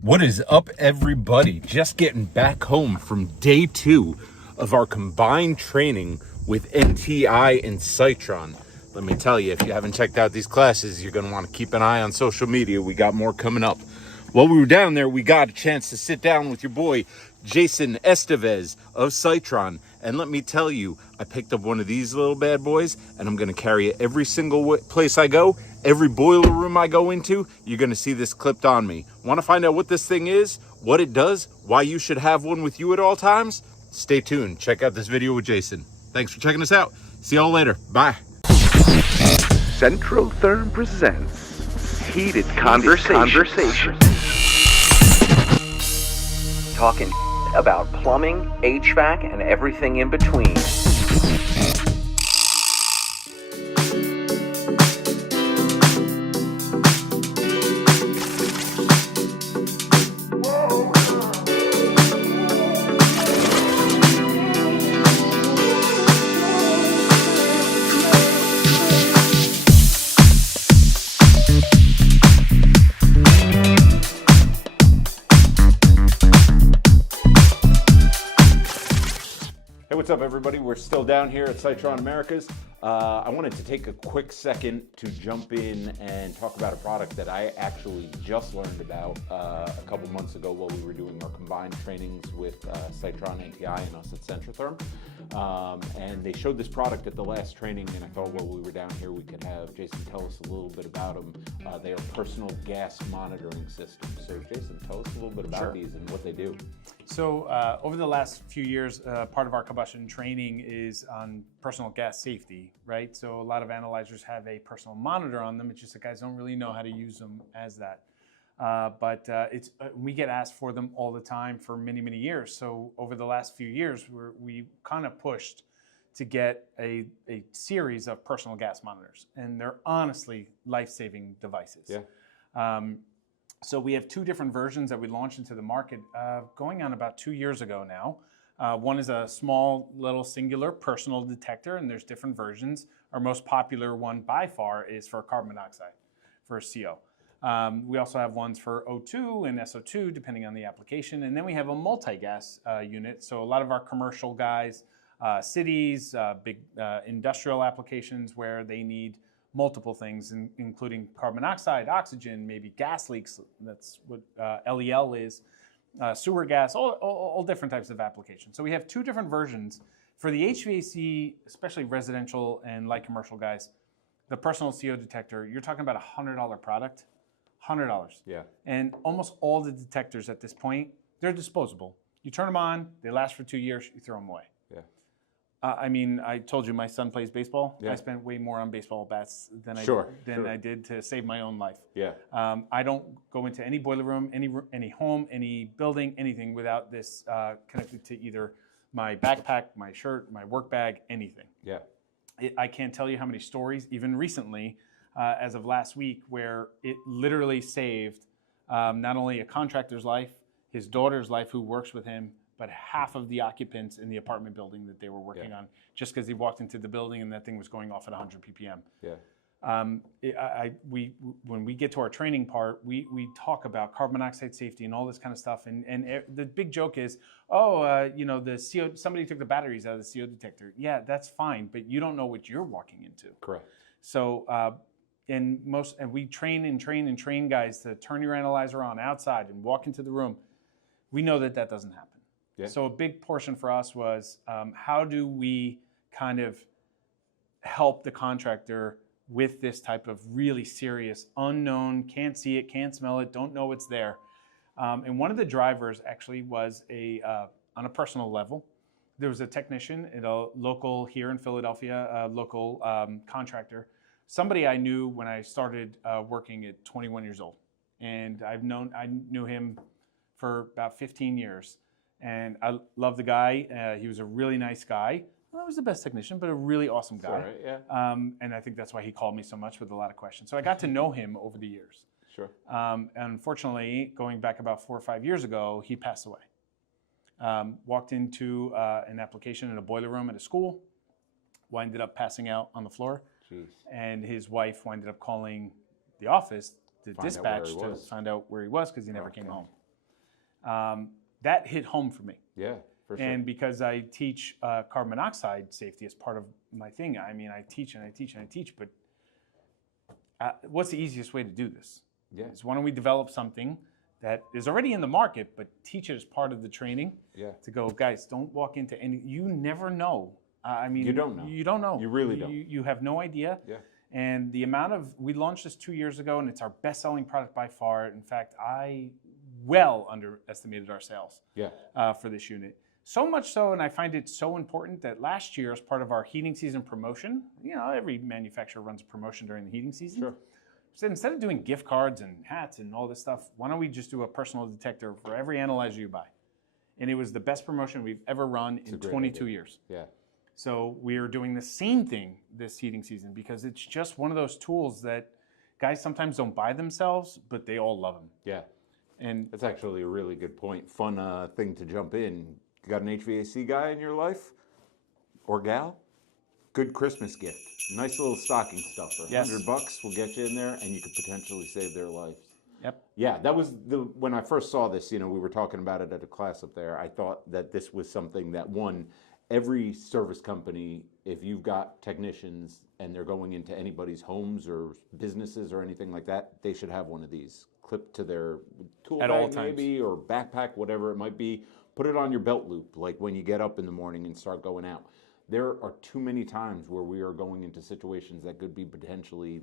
What is up, everybody? Just getting back home from day 2 of our combined training with NTI and Seitron. Let me tell you, if you haven't checked out these classes, you're going to want to keep an eye on social media. We got more coming up. While we were down there, we got a chance to sit down with your boy, Jason Estevez of Seitron. And let me tell you, I picked up one of these little bad boys, and I'm going to carry it every single place I go. Every boiler room I go into, you're going to see this clipped on me. Want to find out what this thing is, what it does, why you should have one with you at all times? Stay tuned. Check out this video with Jason. Thanks for checking us out. See y'all later. Bye. Centrotherm presents Heated Conversation. Talking about plumbing, HVAC, and everything in between. Hey, what's up, everybody? We're still down here at Seitron Americas. I wanted to take a quick second to jump in and talk about a product that I actually just learned about a couple months ago while we were doing our combined trainings with Seitron, NTI, and us at Centrotherm. And they showed this product at the last training, and I thought while we were down here, we could have Jason tell us a little bit about them. They are personal gas monitoring systems. So, Jason, tell us a little bit about these and what they do. So over the last few years, part of our combustion training is on personal gas safety, right? So a lot of analyzers have a personal monitor on them. It's just that guys don't really know how to use them as that. But we get asked for them all the time for many, many years. So over the last few years, we kind of pushed to get a series of personal gas monitors. And they're honestly life-saving devices. Yeah. So we have two different versions that we launched into the market going on about 2 years ago now. One is a small little singular personal detector, and there's different versions. Our most popular one by far is for carbon monoxide, for CO. We also have ones for O2 and SO2, depending on the application. And then we have a multi-gas unit. So a lot of our commercial guys, cities, big industrial applications where they need multiple things, including carbon monoxide, oxygen, maybe gas leaks. That's what LEL is, sewer gas, all different types of applications. So we have two different versions. For the HVAC, especially residential and light commercial guys, the personal CO detector, you're talking about a $100 product, $100. Yeah. And almost all the detectors at this point, they're disposable. You turn them on, they last for 2 years, you throw them away. Yeah. I mean, I told you my son plays baseball. Yeah. I spent way more on baseball bats than I did to save my own life. Yeah. I don't go into any boiler room, any home, any building, anything without this connected to either my backpack, my shirt, my work bag, anything. Yeah. I can't tell you how many stories, even recently, as of last week, where it literally saved not only a contractor's life, his daughter's life who works with him, but half of the occupants in the apartment building that they were working on, just because he walked into the building and that thing was going off at 100 ppm. Yeah. When we get to our training part, we talk about carbon monoxide safety and all this kind of stuff. And the big joke is, the CO, somebody took the batteries out of the CO detector. Yeah, that's fine, but you don't know what you're walking into. Correct. So, and we train guys to turn your analyzer on outside and walk into the room. We know that doesn't happen. Yeah. So a big portion for us was how do we kind of help the contractor with this type of really serious, unknown, can't see it, can't smell it, don't know it's there. And one of the drivers actually was on a personal level. There was a technician at a local here in Philadelphia, a local contractor, somebody I knew when I started working at 21 years old. And I knew him for about 15 years. And I love the guy. He was a really nice guy. Well, I was the best technician, but a really awesome guy. All right, yeah. And I think that's why he called me so much with a lot of questions. So I got to know him over the years. Sure. And unfortunately, going back about 4 or 5 years ago, he passed away. Walked into an application in a boiler room at a school, winded up passing out on the floor. Jeez. And his wife winded up calling the office, the dispatch, to find out where he was because he never came home. That hit home for me. Yeah, for sure. And because I teach carbon monoxide safety as part of my thing, I mean, I teach and I teach and I teach, but what's the easiest way to do this? Yeah. Is why don't we develop something that is already in the market, but teach it as part of the training. Yeah. To go, guys, don't walk into any. You never know. I mean, You don't know. You don't know. You really don't. You have no idea. Yeah. And the amount of we launched this 2 years ago, and it's our best-selling product by far. In fact, I well underestimated our sales. Yeah. For this unit. So much so, and I find it so important that last year, as part of our heating season promotion, you know, every manufacturer runs a promotion during the heating season. Sure. So instead of doing gift cards and hats and all this stuff, why don't we just do a personal detector for every analyzer you buy? And it was the best promotion we've ever run in 22 years. Yeah. So we're doing the same thing this heating season because it's just one of those tools that guys sometimes don't buy themselves, but they all love them. Yeah. And That's actually a really good point. Fun thing to jump in. You got an HVAC guy in your life or gal? Good Christmas gift. Nice little stocking stuffer. Yes. $100 will get you in there, and you could potentially save their lives. Yep. Yeah, that was when I first saw this. You know, we were talking about it at a class up there. I thought that this was something that every service company, if you've got technicians and they're going into anybody's homes or businesses or anything like that, they should have one of these clipped to their tool At bag all times. maybe, or backpack, whatever it might be. Put it on your belt loop, like when you get up in the morning and start going out. There are too many times where we are going into situations that could be potentially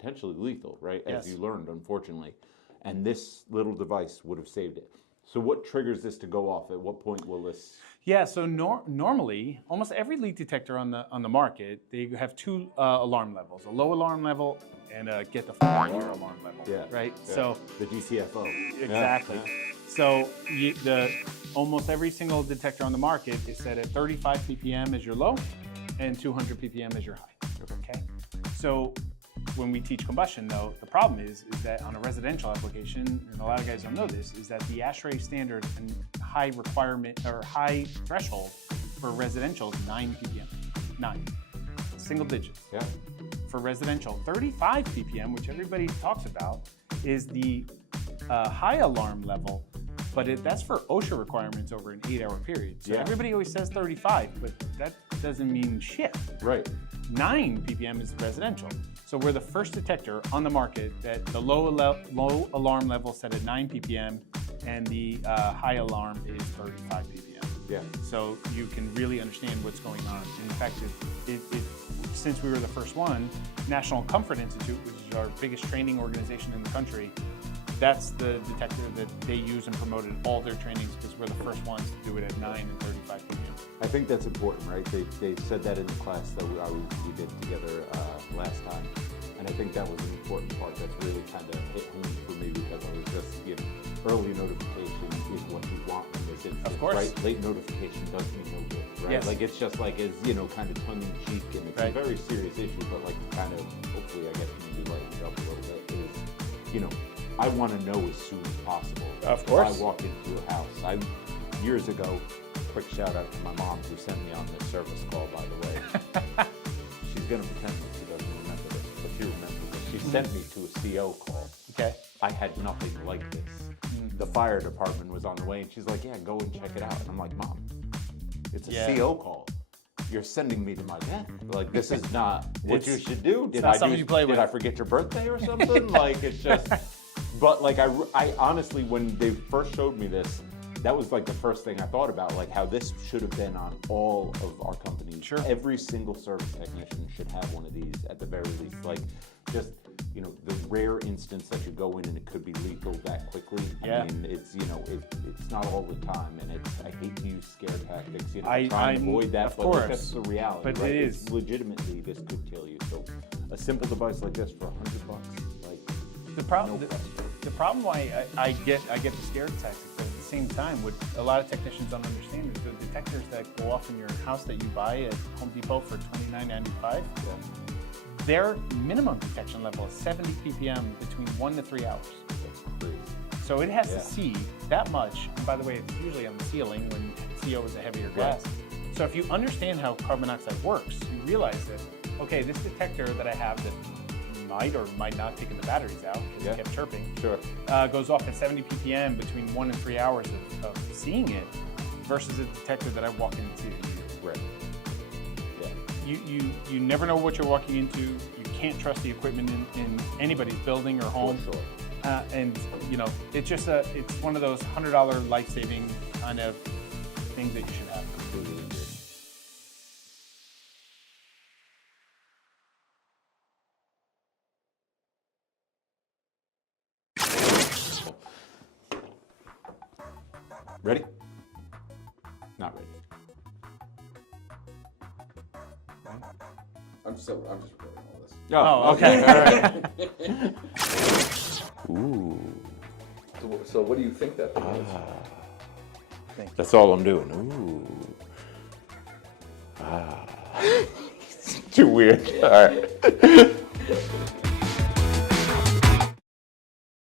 lethal, right? Yes. As you learned, unfortunately. And this little device would have saved it. So what triggers this to go off? At what point will this? Yeah, so normally, almost every leak detector on the market, they have two alarm levels: a low alarm level and a get the f out of here alarm level. Yeah. Right. Yeah. So The GCFO. exactly. Yeah. So almost every single detector on the market is set at 35 ppm as your low, and 200 ppm as your high. Okay. So when we teach combustion, though, the problem is that on a residential application, and a lot of guys don't know this, is that the ASHRAE standard and high requirement or high threshold for residential is 9 ppm. 9. Single digits. Yeah. For residential, 35 ppm, which everybody talks about, is the high alarm level, but that's for OSHA requirements over an 8-hour period. So Yeah. everybody always says 35, but that doesn't mean shit. Right. 9 ppm is residential. So we're the first detector on the market that the low alarm level set at 9 ppm and the high alarm is 35 ppm. Yeah. So you can really understand what's going on. And in fact, since we were the first one, National Comfort Institute, which is our biggest training organization in the country, that's the detector that they use and promote in all their trainings because we're the first ones to do it at 9 and 35 ppm. I think that's important, right? They said that in the class that we did together last time. And I think that was an important part that's really kind of hit home for me because I was just, early notification is what you want in this instance, Of course. right? Late notification does me no good, right? Yes. Like it's just like, it's, kind of tongue-in-cheek and it's Right. a very serious issue, but like kind of, hopefully I guess maybe lighten it up a little bit is, I want to know as soon as possible. Of course. If I walk into a house, years ago, quick shout out to my mom who sent me on this service call, by the way. She's going to pretend that she doesn't remember this, but she remembers it. She sent me to a CO call. Okay. I had nothing like this. The fire department was on the way, and she's like, yeah, go and check it out. And I'm like, Mom, it's a CO call. You're sending me to my death. Like, this is not what you should do. Did not something you play with. Did I forget your birthday or something? Like, it's just... But like I honestly, when they first showed me this, that was like the first thing I thought about, like how this should have been on all of our companies. Sure. Every single service technician should have one of these at the very least. Like just, the rare instance that you go in and it could be lethal that quickly. Yeah. I mean, it's, it's not all the time. And I hate to use scare tactics, I try and avoid that, of but like, course. that's the reality, But right? it is. Legitimately, this could kill you. So a simple device like this for $100, like, The problem, no question. the problem why I get the scare tactics, but at the same time, what a lot of technicians don't understand is the detectors that go off in your house that you buy at Home Depot for $29.95, their minimum detection level is 70 ppm between 1 to 3 hours. That's crazy. So it has to see that much. And by the way, it's usually on the ceiling when CO is a heavier glass. So if you understand how carbon monoxide works, you realize that, okay, this detector that I have that might or might not taking the batteries out because it kept chirping. Sure. Goes off at 70 ppm between 1 and 3 hours of seeing it versus a detector that I walk into. Right. Yeah. You never know what you're walking into. You can't trust the equipment in anybody's building or home. For sure. And you know, it's just it's one of those $100 life-saving kind of things that you should have. Completely agree. Ready? Not ready. I'm just recording all this. Oh, okay. All right. Ooh. So what do you think that thing is? That's all I'm doing. Ooh. Too weird. All right.